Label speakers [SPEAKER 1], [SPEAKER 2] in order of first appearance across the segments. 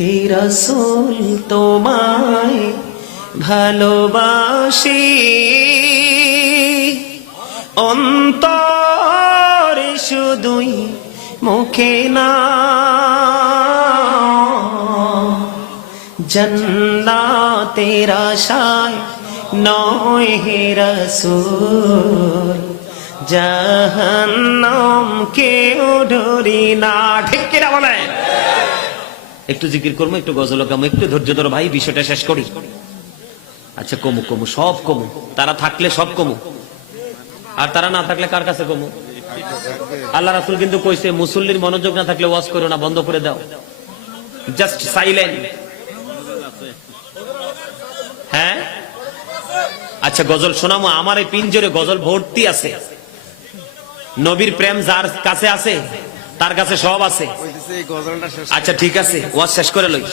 [SPEAKER 1] হে রসুল, তোমায় ভালোবাসি। অন্তরে শুধুই মুখে না। জন্নাতের আশায় নয় হে রসুল জাহান্নাম কেউ ডরি না। ঠিক কিনা বলে একটু জিকির করব, একটু গজল গামো একটু ধৈর্য ধরো ভাই, বিষয়টা শেষ করি। আচ্ছা কমু কমু, সব কমু। তারা থাকলে সব কমু। আর তারা না থাকলে কার কাছে কমু? আল্লাহ রাসুল কিন্তু কইছে, মুসল্লির মনোযোগ না থাকলে ওয়াজ করো না, বন্ধ করে দাও। জাস্ট সাইলেন্ট হ্যাঁ? আচ্ছা গজল শোনামো। আমার এই পিঞ্জরে গজল ভর্তি আছে। নবীর প্রেম যার কাছে আছে, তার কাছে সব আছে। আচ্ছা ঠিক আছে, ওয়াজ শেষ করে লই।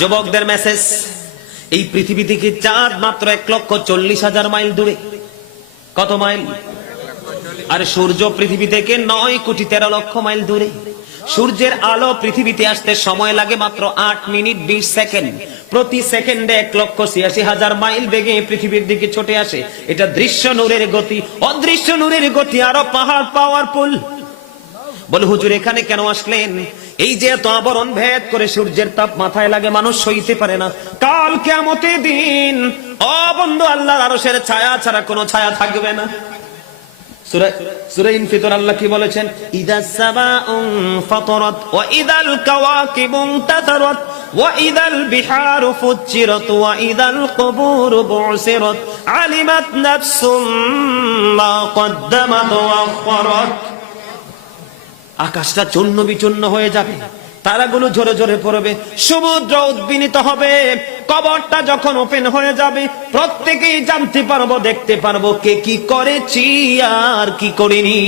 [SPEAKER 1] যুবকদের মেসেজ এই পৃথিবী থেকে চাঁদ মাত্র এক লক্ষ চল্লিশ হাজার মাইল দূরে। কত মাইল? আর সূর্য পৃথিবী থেকে নয় কোটি তেরো লক্ষ মাইল দূরে। সূর্যের আলো পৃথিবীতে আসতে সময় লাগে মাত্র আট মিনিট বিশ সেকেন্ড। প্রতি সেকেন্ডে এক লক্ষ ছিয়াশি হাজার মাইল বেগে পৃথিবীর দিকে ছুটে আসে। এটা দৃশ্য নূরের গতি, অদৃশ্য নূরের গতি, আরও পাহাড় পাওয়ারফুল বলে, হুজুর, এখানে কেন আসলেন? এই যে এত আবরণ ভেদ করে সূর্যের তাপ মাথায় লাগে, মানুষ সইতে পারে না। কাল কেমতে দিন ও বন্ধু আল্লাহর আরশের ছায়া ছাড়া কোনো ছায়া থাকবে না। আলিমাত আকাশটা চূর্ণ বিচূর্ণ হয়ে যাবে। তারাগুলো ঝরে ঝরে পড়বে। সমুদ্র উদ্বিনীত হবে। কবরটা যখন ওপেন হয়ে যাবে, প্রত্যেকেই জানতে পারব, দেখতে পারব কে কি করেছি আর কি করিনি।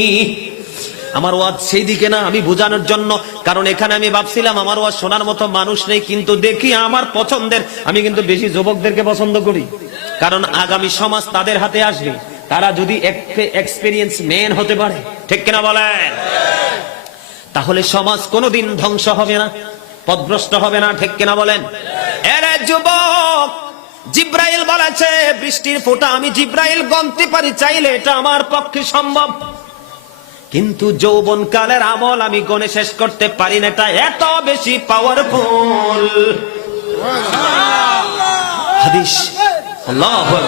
[SPEAKER 1] আমার ওয়াজ সেই দিকে না, আমি বোঝানোর জন্য। কারণ এখানে আমি ভাবছিলাম, আমার ওয়াজ শোনার মতো মানুষ নেই, কিন্তু দেখি আমার পছন্দের। আমি কিন্তু বেশি যুবকদেরকে পছন্দ করি। কারণ আগামী সমাজ তাদের হাতে আসবে। তারা যদি এক্সপিরিয়েন্স মেন হতে পারে। ঠিক কিনা বলেন? তাহলে সমাজ কোনোদিন ধ্বংস হবে না পদভ্রষ্ট হবে না ঠিক কিনা বলেন? এরে যুবক জিব্রাইল বলেছে বৃষ্টির ফোঁটা আমি জিব্রাইল গমতে পারি চাইলে এটা আমার পক্ষে সম্ভব। কিন্তু যৌবন কালের আমল আমি গণে শেষ করতে পারি না এটা এত বেশি পাওয়ারফুল হাদিস আল্লাহু আকবার।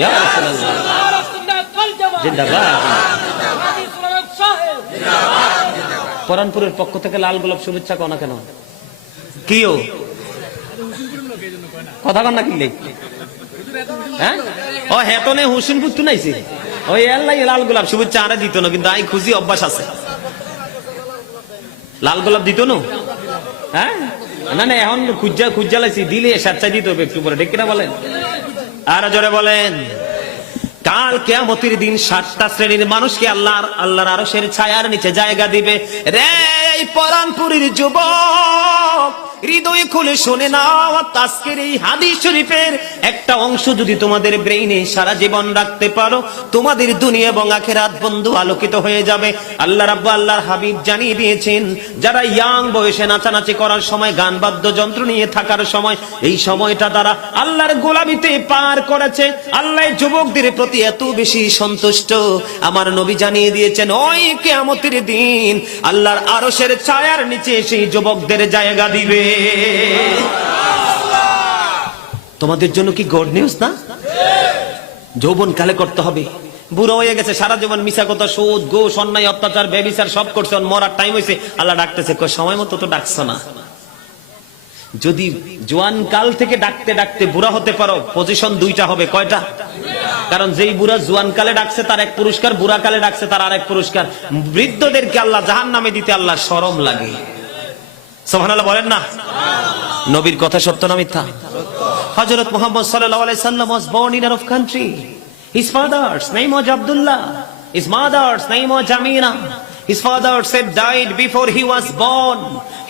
[SPEAKER 1] ইয়া রাসূলুল্লাহ। জিন্দাবাদ। পরানপুরের পক্ষ থেকে লাল গোলাপ শুভেচ্ছা কনা কেন? কিও? কথা কন না কিনলে। হ্যাঁ? ও, হেতনে হুসেনপুর তো নাইছে? ওই এল্লাই লাল গোলাপ শুভেচ্ছা আরে দিত না, কিন্তু আই খুশি অভ্যাস আছে। লাল গোলাপ দিত না? হ্যাঁ? না না, এখন খুঁজা খুঁজা লাইছি দিলে স্বেচ্ছায় দিতে একটু পরে, ঠিক কিনা বলেন? আর জোরে বলেন। কাল কেয়ামতির দিন সাতটা শ্রেণির মানুষকে আল্লাহর আল্লাহর আরশের ছায়ার নিচে জায়গা দিবে। রে পরানপুরীর যুবক! হৃদয় খুলে শুনে নাও আজকের এই হাদিস শরীফের একটা অংশ যদি তোমাদের ব্রেইনে সারা জীবন রাখতে পারো, তোমাদের দুনিয়া এবং আখেরাত বন্ধু আলোকিত হয়ে যাবে। আল্লাহ রাব্বু আল্লাহর হাবিব জানিয়ে দিয়েছেন, যারা ইয়াং বয়সে নাচানাচি করার সময়, গান বাদ্যযন্ত্র নিয়ে থাকার সময়, এই সময়টা তারা আল্লাহর গোলামিতে পার করেছে। আল্লাহ যুবকদের প্রতি এত বেশি সন্তুষ্ট। আমার নবী জানিয়ে দিয়েছেন, ওই কেয়ামতের দিন আল্লাহর আরশের ছায়ার নিচে সেই যুবকদের জায়গা দিবে। তোমাদের জন্য কি গড নিউজ না? যৌবন কালে করতে হবে। বুড়ো হয়ে গেছে, সারা জীবন মিশা কথা, সুদ, ঘুষ, অন্যায়, অত্যাচার বেবিচার সব করছে মরার টাইম হয়েছে আল্লাহ ডাকতেছে সময় মতো তো ডাকছো না। যদি জোয়ান কাল থেকে ডাকতে ডাকতে বুড়া হতে পারো পজিশন দুইটা হবে, কয়টা? কারণ যেই বুড়া জোয়ান কালে ডাকছে, তার এক পুরস্কার, বুড়া কালে ডাকছে, তার আরেক পুরস্কার। বৃদ্ধদেরকে আল্লাহ জাহান নামে দিতে আল্লাহ সরম লাগে। সোহানাল্লাহ বলেন না নবীর কথা সত্য না মিথ্যা হজরত মোহাম্মদ সাল্লাল্লাহু আলাইহি সাল্লাম was born in Arab country his father's name was Abdullah his mother's name was Jamina his father said died before he was born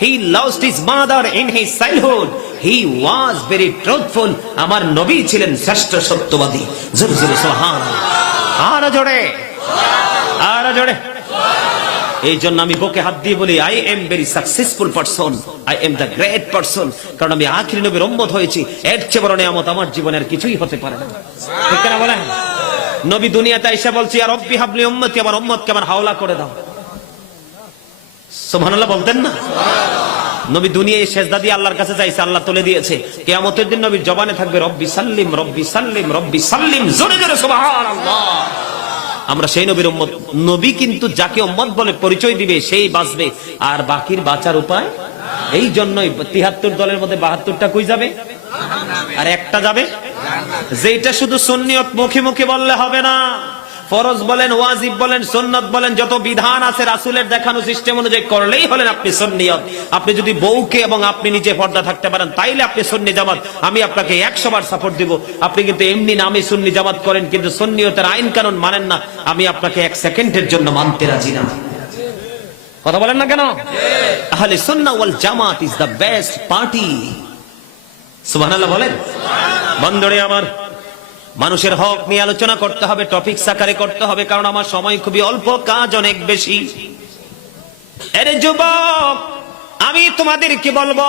[SPEAKER 1] he lost his mother in his childhood he was very truthful আমার নবী ছিলেন শ্রেষ্ঠ সত্যবাদী জোরে জোরে সুবহানাল্লাহ আর জোরে আর জোরে এই জন্য আমি বুকে হাত দিয়ে বলি I am very successful person I am the great person কারণ আমি আখিরি নবীর উম্মত হয়েছি। এর চেয়ে বড় নিয়ামত আমার জীবনের কিছুই হতে পারে না। ঠিক না বলেন? নবী দুনিয়াতে এসে বলছি আর রব্বি হাবলি উম্মতি, আমার উম্মতকে আমার হাওলা করে দাও। সুবহানাল্লাহ বলতেন না? নবী দুনিয়ায় সেজদা দিয়ে আল্লাহর কাছে চাইছে আল্লাহ তুলে দিয়েছে। কেয়ামতের দিন নবীর জবানে থাকবে, রব্বি সাল্লিম রব্বি সাল্লিম রব্বি সাল্লিম, জোরে জোরে সুবহানাল্লাহ। আমরা সেই নবীর নবী কিন্তু যাকে উম্মত বলে পরিচয় দিবে, সেই বাঁচবে। আর বাকির বাঁচার উপায়? এই জন্যই তিহাত্তর দলের মধ্যে বাহাত্তরটা কই যাবে? আর একটা যাবে? যেটা শুধু সুন্নিয়ত মুখে মুখে বললে হবে না। ফরজ বলেন, ওয়াজিব বলেন, সুন্নত বলেন, যত বিধান আছে রাসুলের দেখানো সিস্টেম অনুযায়ী করলেই হলেন আপনি সুন্নিয়ত। আপনি যদি বউকে এবং আপনি নিজে পর্দা থাকতে পারেন, তাইলে আপনি সুন্নি জামাত। আমি আপনাকে একশো বার সাপোর্ট দিব। আপনি কিন্তু এমনি নামে সুন্নি জামাত করেন, কিন্তু সন্নিয়তের আইন কানুন মানেন না। আমি আপনাকে এক সেকেন্ডের জন্য মানতে রাজি না। কথা বলেন না কেন? আহলে সুন্নাহ ওয়াল জামাত ইজ দ্য বেস্ট পার্টি সুবহানাল্লাহ বলেন। বন্ধুরে আমার মানুষের হক নিয়ে আলোচনা করতে হবে টপিক সাকারে করতে হবে, কারণ আমার সময় খুবই অল্প, কাজ অনেক বেশি। আরে যুবক, আমি তোমাদেরকে বলব,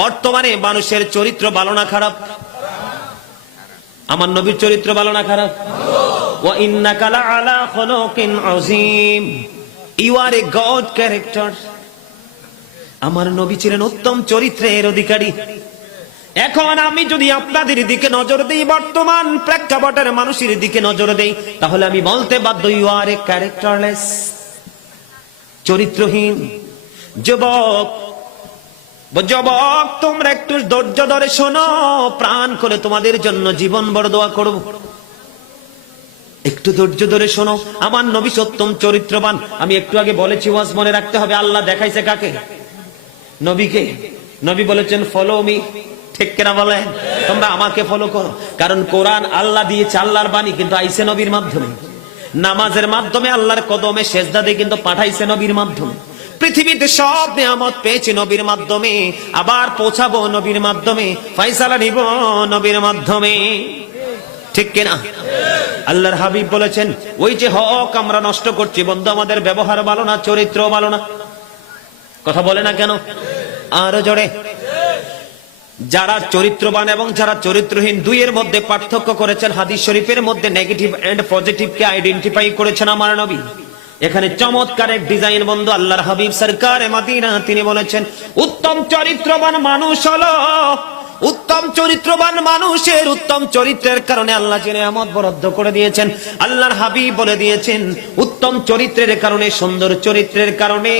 [SPEAKER 1] বর্তমানে মানুষের চরিত্র ভালো না খারাপ? আমার নবীর চরিত্র ভালো না খারাপ? ওয়া ইন্নাকা লাআলা খুলুকিন আযীম। You are a good character আমার নবী ছিলেন উত্তম চরিত্রের অধিকারী। এখন আমি যদি আপনাদের দিকে নজর দেই, বর্তমান প্রেক্ষাপটের মানুষের দিকে নজর দেই, তাহলে আমি বলতে বাধ্য ইউ ক্যারেক্টারলেস চরিত্রহীন যুবক। যুবক, তোমরা একটু ধৈর্য ধরে শোনো, প্রাণ করে তোমাদের জন্য জীবন বড় দোয়া করব। একটু ধৈর্য ধরে শোনো, আমার নবী সত্যম চরিত্রবান। আমি একটু আগে বলেছি, ওয়াজ মনে রাখতে হবে, আল্লাহ দেখাইছে কাকে? নবীকে। নবী বলেছেন ফলো মি ঠিক কেনা বলে তোমরা আমাকে ফলো করো। কারণ কোরআন আল্লাহ দিয়েছে আল্লাহর বাণী, কিন্তু আইসে নবীর মাধ্যমে। নামাজের মাধ্যমে আল্লাহর কদমে সেজদা দিয়ে কিন্তু পাঠাইছে নবীর মাধ্যমে। পৃথিবীতে সব নিয়ামত পেয়েছি নবীর মাধ্যমে। আবার পৌঁছাবো নবীর মাধ্যমে। ফাইসালা নিব নবীর মাধ্যমে। ঠিক কিনা? আল্লাহর হাবিব বলেছেন, ওই যে হক আমরা নষ্ট করছি, বন্ধু, আমাদের ব্যবহার ভালো না চরিত্র ভালো না। কথা বলে না কেন? আরও জোরে। যারা চরিত্রবান এবং যারা চরিত্রহীন, দুইয়ের মধ্যে পার্থক্য করেছেন হাদিস শরীফের মধ্যে নেগেটিভ এন্ড পজিটিভ কে আইডেন্টিফাই করেছেন আমার নবী। এখানে চমৎকার এক ডিজাইন বন্ধু, আল্লাহর হাবিব সরকার তিনি বলেছেন, উত্তম চরিত্রবান মানুষ হলো উত্তম চরিত্রবান মানুষের উত্তম চরিত্রের কারণে আল্লাহ যে নিয়ামত বরাদ্দ করে দিয়েছেন, আল্লাহর হাবিব বলে দিয়েছেন, উত্তম চরিত্রের কারণে, সুন্দর চরিত্রের কারণে,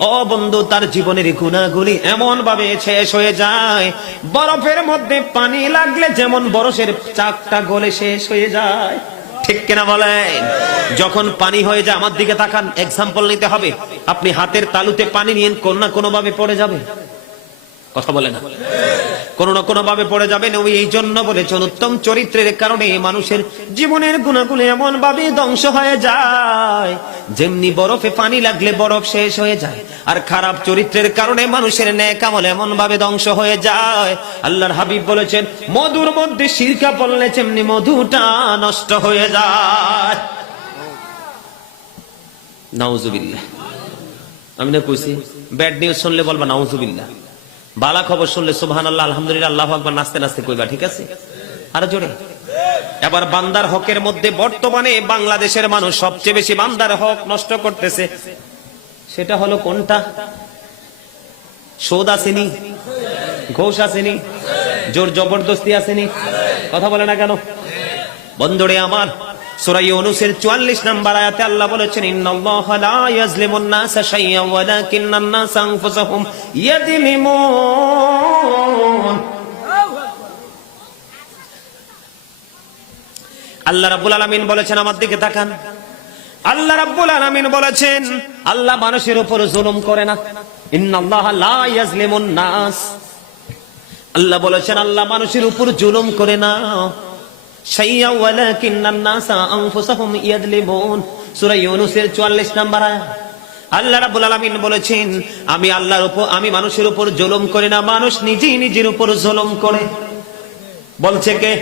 [SPEAKER 1] ও বন্ধু, তার জীবনের গুণাগুলি এমন ভাবে শেষ হয়ে যায়। বরফের মধ্যে পানি লাগলে যেমন বরফের চাকটা গলে শেষ হয়ে যায়। ঠিক কিনা বলেন? যখন পানি হয়ে যায়, আমার দিকে তাকান এক্সাম্পল নিতে হবে। আপনি হাতের তালুতে পানি নিয়ে কোন না কোনো ভাবে পড়ে যাবে কথা বলে না। কোন না কোনো ভাবে পড়ে যাবে নবী এই জন্য বলেছেন, উত্তম চরিত্রের কারণে মানুষের জীবনের গুণাগুলো এমন ভাবে ধ্বংস হয়ে যায়। যেমনি বরফে পানি লাগলে বরফ শেষ হয়ে যায়, আর খারাপ চরিত্রের কারণে মানুষের ন্যাক আমল এমন ভাবে ধ্বংস হয়ে যায়। আল্লাহর হাবিব বলেছেন, মধুর মধ্যে সিরকা পড়লে যেমনি মধুটা নষ্ট হয়ে যায়। নাউজুবিল্লাহ। আমি না কইছি, ব্যাড নিউজ শুনলে বলবা নাউজুবিল্লাহ। বালা খবর শুনলে সুবহান আল্লাহ আলহামদুলিল্লাহ, আল্লাহ আকবার, নাচতে নাচতে কইবা, ঠিক আছে? আরও জোরে। এবার বান্দার হকের মধ্যে বর্তমানে বাংলাদেশের মানুষ সবচেয়ে বেশি বান্দার হক নষ্ট করতেছে। সেটা হলো কোনটা? সোদ আসেনি ঘোষ আসেনি জোর জবরদস্তি আসেনি কথা বলে না কেন? বন্ধুরে আমার সূরা ইউনূসের 44 নম্বর আয়াতে আল্লাহ বলেছেন, ইন্নাল্লাহা লা ইয়াজলিমুন ওয়ালাকিন্নান আনফুসাহুম ইয়াজলিমুন আল্লাহ রাব্বুল আলামিন বলেছেন, আমার দিকে তাকান। আল্লাহ রাব্বুল আলামিন বলেছেন, আল্লাহ মানুষের উপর জুলুম করে না। ইন্নাল্লাহা লা ইয়াজলিমুন নাস। আল্লাহ বলেছেন, আল্লাহ মানুষের উপর জুলুম করে না। শাইয়া ওয়ালাকিন্নান নাসা আনফুসাহুম ইয়াদলিমুন। সূরা ইউনূসের 44 নম্বর আয়াত। আল্লাহ রাব্বুল আলামিন বলেছেন, আমি আল্লাহর উপর, আমি মানুষের উপর জুলুম করি না, মানুষ নিজেই নিজের উপর জুলুম করে। বলছে কে?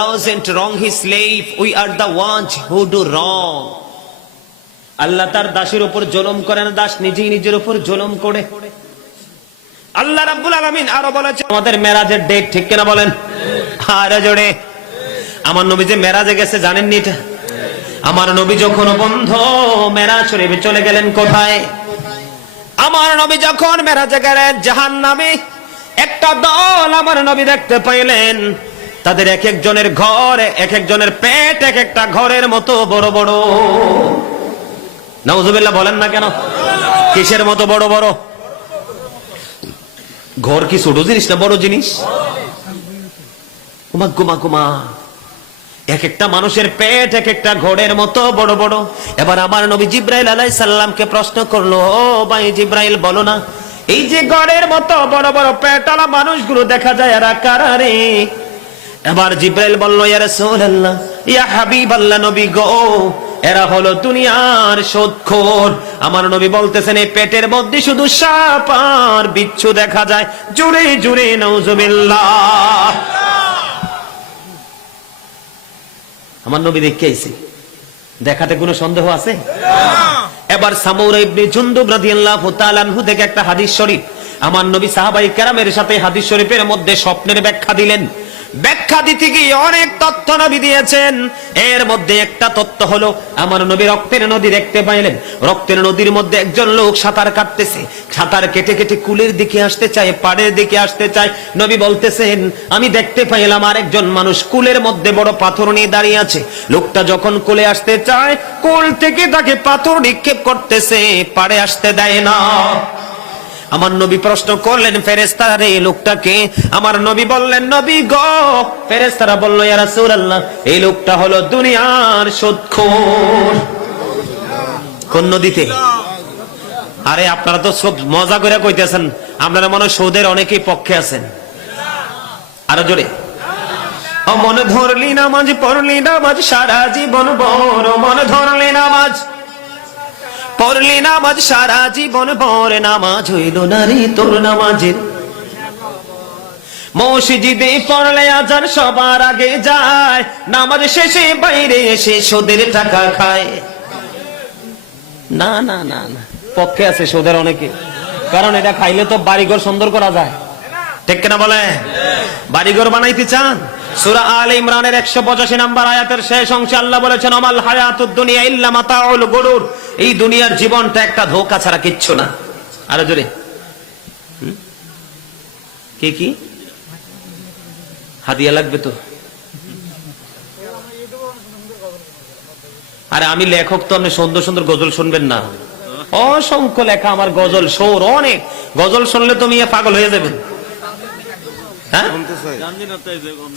[SPEAKER 1] doesn't wrong his slave, we are the ones who do wrong আল্লাহ তার দাসের উপর জলম করে না, দাস নিজেই নিজের উপর জলম করে। আল্লাহ রাব্বুল আলামিন আরও বলেছে আমাদের মেরাজের ডেট ঠিক কিনা বলেন? আরে জোরে। আমার নবী যে মেরাজে গেছে, জানেননি এটা? আমার নবী যখন বন্ধ মেরাজ শরীফে চলে গেলেন কোথায়? আমার নবী যখন মেরাজে গেলেন জাহান নামে একটা দল আমার নবী দেখতে পাইলেন। তাদের এক একজনের ঘর, এক একজনের পেট, এক একটা ঘরের মতো বড় বড়। নাউজুবিল্লাহ বলেন না কেন? কিসের মতো বড় বড়? ঘর কি ছোট জিনিস না বড় জিনিস? কুমা কুমা কুমা। এক একটা মানুষের পেট এক একটা ঘোড়ের মতো বড় বড়। এবার আমার নবী জিব্রাইল আলাই সাল্লামকে প্রশ্ন করল, ও ভাই জিব্রাইল, বলো না, এই যে গড়ের মতো বড় বড় পেটালা মানুষগুলো দেখা যায় এরা কারারে এবার জিব্রাইল বলল, ইয়া রাসূলুল্লাহ, ইয়া হাবিবাল্লাহ নবী গো, এরা হলো দুনিয়ার শোধখোর আমার নবী বলতেছেন, এই পেটের মধ্যে শুধু সাপ আর বিচ্ছু দেখা যায়। জুড়ে জুড়ে নওজুবিল্লাহ আমার নবী দেখে আইছে। দেখাতে কোনো সন্দেহ আছে? এবার সামৌরা ইবনে জুনদুব রাদিয়াল্লাহু তাআলা আনহু থেকে একটা হাদিস শরীফ। আমার নবী সাহাবাই কেরামের সাথে হাদিস শরীফের মধ্যে স্বপ্নের ব্যাখ্যা দিলেন। ব্যাখ্যা দিতে গিয়ে অনেক তথ্য নবী দিয়েছেন। এর মধ্যে একটা তথ্য হলো, আমার নবী রক্তের নদী দেখতে পাইলেন। রক্তের নদীর মধ্যে একজন লোক সাঁতার কাটতেছে। সাঁতার কেটে কেটে কুলের দিকে আসতে চায়, পাড়ের দিকে আসতে চায়। নবী বলতেছেন, আমি দেখতে পাইলাম আরেকজন মানুষ কুলের মধ্যে বড় পাথর নিয়ে দাঁড়িয়ে আছে। লোকটা যখন কোলে আসতে চায়, কোল থেকে তাকে পাথর নিক্ষেপ করতেছে, পাড়ে আসতে দেয় না। আমার নবী প্রশ্ন করলেন ফেরেস্তারা এই লোকটাকে। আমার নবী বললেন, নবী গ ফেরেস্তারা বলল, ইয়া রাসূলুল্লাহ, এই লোকটা হলো দুনিয়ার সুদখোর। কোন নদীতে? আরে, আপনারা তো সব মজা করে কইতেছেন, আপনারা মনে সৌদের অনেকেই পক্ষে আছেন। আরও জোরে। মনে ধরলি নামাজ, পড়লি নামাজ, সারা জীবন বড় মনে ধরলি নামাজ। পড়লি নামাজ, সারা জীবন পরে নামাজ হইল নারী তোর নামাজের। মসজিদে পড়লে আজান সবার আগে যায়, নামাজ শেষে বাইরে এসে সোদের টাকা খায়। না না না না, পক্ষে আছে সোদের অনেকে। কারণ এটা খাইলে তো বাড়িঘর সুন্দর করা যায়। ঠিক কিনা বলে বাড়িঘর বানাইতে চান? সুরা আল ইমরানের একশো পঁচাশি নাম্বার আয়াতের শেষ অংশে আল্লাহ বলেছেন আমাল হায়াতুদ দুনিয়া ইল্লা মাতাউল গরুর। এই দুনিয়ার জীবনটা একটা ধোকা ছাড়া কিচ্ছু না। আরও জোরে। কি কি? হাদিয়া লাগবে তো? আরে আমি লেখক তো, আপনি সুন্দর সুন্দর গজল শুনবেন না। অসংখ্য লেখা আমার গজল, সোর অনেক। গজল শুনলে তুমি পাগল হয়ে যাবেন। হ্যাঁ?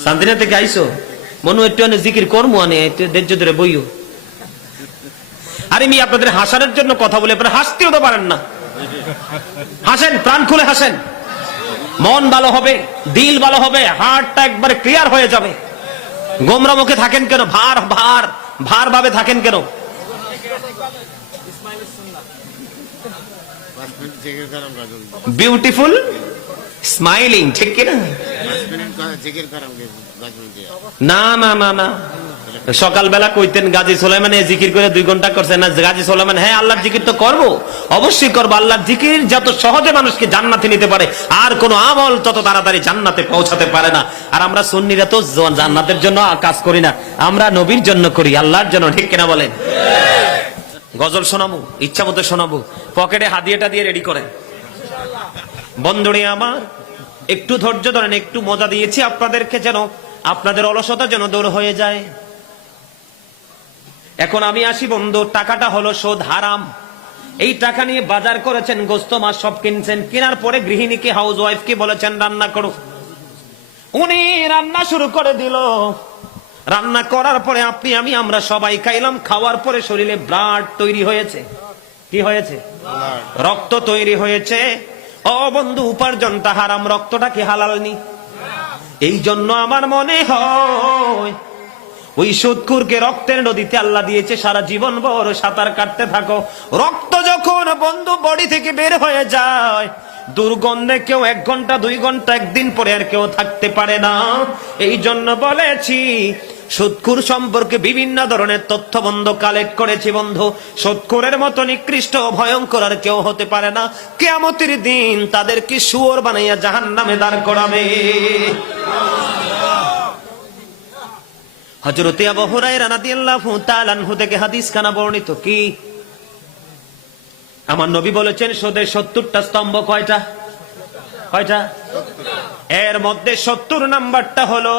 [SPEAKER 1] শান্তিনা থেকে আইসো। মনু একটু জিকির কর্ম আনে ধৈর্য ধরে বইও আরে আমি আপনাদের হাসানোর জন্য কথা বলে আপনারা হাসতেও তো পারেন না। হাসেন প্রাণ খুলে হাসেন। মন ভালো হবে দিল ভালো হবে হার্টটা একবারে ক্লিয়ার হয়ে যাবে। গোমরা মুখে থাকেন কেন? ভার ভার ভার ভাবে থাকেন কেন? বিউটিফুল স্মাইলিং ঠিক কিনা না না না না। সকালবেলা কইতেন গাজী সোলাইমান জিকির করে দুই ঘণ্টা করছেন। না, গাজী সোলাইমান হ্যাঁ আল্লাহর জিকির তো করব। অবশ্যই করব। আল্লাহর জিকির যত সহজে মানুষকে জান্নাতে নিতে পারে, আর কোনো আমল তত তাড়াতাড়ি জান্নাতে পৌঁছাতে পারে না। আর আমরা সুন্নিরা তো জান্নাতের জন্য কাজ করি না। আমরা নবীর জন্য করি, আল্লাহর জন্য, ঠিক কিনা বলেন? গজল শোনাবো ইচ্ছা মতো শোনাবো। পকেটে হাদিয়াটা দিয়ে রেডি করেন। বন্ধুরে আমার একটু ধৈর্য ধরেন একটু মজা দিয়েছি আপনাদেরকে যেন আপনাদের অলসতা যেন দূর হয়ে যায়। এখন আমি আসি বন্ধু টাকাটা হলো শোধ হারাম। এই টাকা নিয়ে বাজার করেছেন গোস্ত মাছ সব কিনছেন কেনার পরে গৃহিণীকে হাউস ওয়াইফকে বলেছেন রান্না করো। উনি রান্না শুরু করে দিল। রান্না করার পরে আপনি আমি আমরা সবাই খাইলাম খাওয়ার পরে শরীরে ব্লাড তৈরি হয়েছে। কি হয়েছে? রক্ত তৈরি হয়েছে। ও বন্ধু উপার্জনটা হারাম রক্তটা কি হালাল নি? এই জন্য আমার মনে হয়, ওই সুৎকুরকে রক্তের নদীতে আল্লাহ দিয়েছে, সারা জীবন ভর সাঁতার কাটতে থাকো। রক্ত যখন বন্ধু বডি থেকে বের হয়ে যায়, দুর্গন্ধে কেউ এক ঘণ্টা, দুই ঘণ্টা, একদিন পরে আর কেউ থাকতে পারে না। এই জন্য বলেছি সুৎকুর সম্পর্কে বিভিন্ন ধরনের তথ্য বন্ধ কালেক্ট করেছি, বন্ধু। সুৎকুরের মতো নিকৃষ্ট, ভয়ঙ্কর আর কেউ হতে পারে না। কেয়ামতের দিন তাদেরকে শুয়োর বানাইয়া জাহান নামে দাঁড় করাবে। হজরতে থেকে হাদিস খানা বর্ণিত কি? আমার নবী বলেছেন, সোদের সত্তরটা স্তম্ভ কয়টা? কয়টা? এর মধ্যে সত্তর নাম্বারটা হলো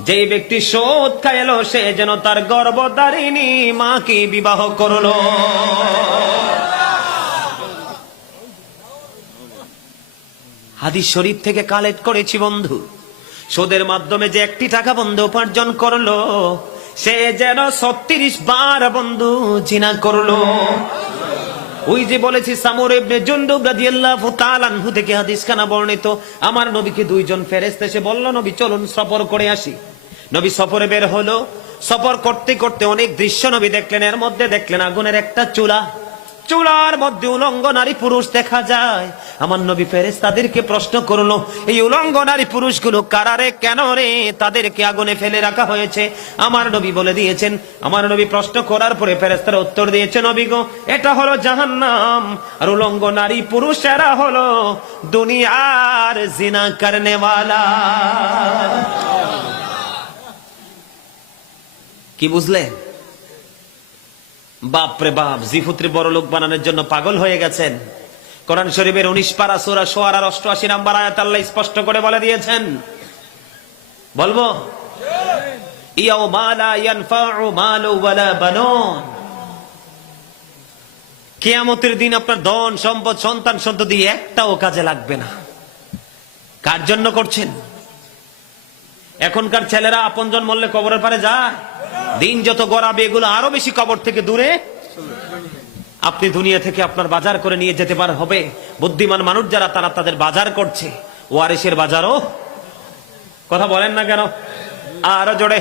[SPEAKER 1] যে ব্যক্তি শোধ খাইলো, সে যেন তার গর্ভদারিণী মাকে বিবাহ করল। হাদিস শরীফ থেকে কালেক্ট করেছি বন্ধু। সুদের মাধ্যমে যে একটি টাকা বন্ধু উপার্জন করল, সে যেন ছত্রিশ বার বন্ধু জিনা করল। ওই যে বলেছি সামর ইবনে জুনদুব রাদিয়াল্লাহু তাআলা আনহু থেকে হাদিসখানা বর্ণিত, আমার নবীকে দুইজন ফেরেশতা এসে বলল, নবী, চলুন সফর করে আসি। নবী সফরে বের হলো। সফর করতে করতে অনেক দৃশ্য নবী দেখলেন। এর মধ্যে দেখলেন আগুনের একটা চুলা। চুলার মধ্যে উলঙ্গ নারী পুরুষ দেখা যায়। আমার নবী ফেরেস তাদেরকে প্রশ্ন করল, এই উলঙ্গ নারী পুরুষগুলো কারারে কেন রে? তাদেরকে আগুনে ফেলে রাখা হয়েছে। আমার নবী বলে দিয়েছেন, আমার নবী প্রশ্ন করার পরে ফেরেস্তারা উত্তর দিয়েছে, নবী গো, এটা হলো জাহান্নাম। আর উলঙ্গ নারী পুরুষেরা হলো দুনিয়ার জিনা করনেওয়ালা। কি বুঝলেন বাপরে বাপ জিফুত্রি বড় লোক বানানোর জন্য পাগল হয়ে গেছেন। কোরআন শরীফের উনিশ পারা সোরা সোয়ার অষ্টআশি নাম্বার আয়াত আল্লাহ স্পষ্ট করে বলে দিয়েছেন। বলব? কিয়ামতের দিন আপনার ধন, সম্পদ, সন্তান সন্ততি একটাও কাজে লাগবে না। কার জন্য করছেন? এখনকার ছেলেরা আপনজন মরলে কবরের পারে যায়। দিন যত গড়াবে এগুলো আরও বেশি কবর থেকে দূরে আপনি দুনিয়া থেকে আপনার বাজার করে নিয়ে যেতে পার হবে। বুদ্ধিমান মানুষ যারা, তারা তাদের বাজার করছে। ওয়ারিসের বাজারও। কথা বলেন না কেন? আরও জোরে।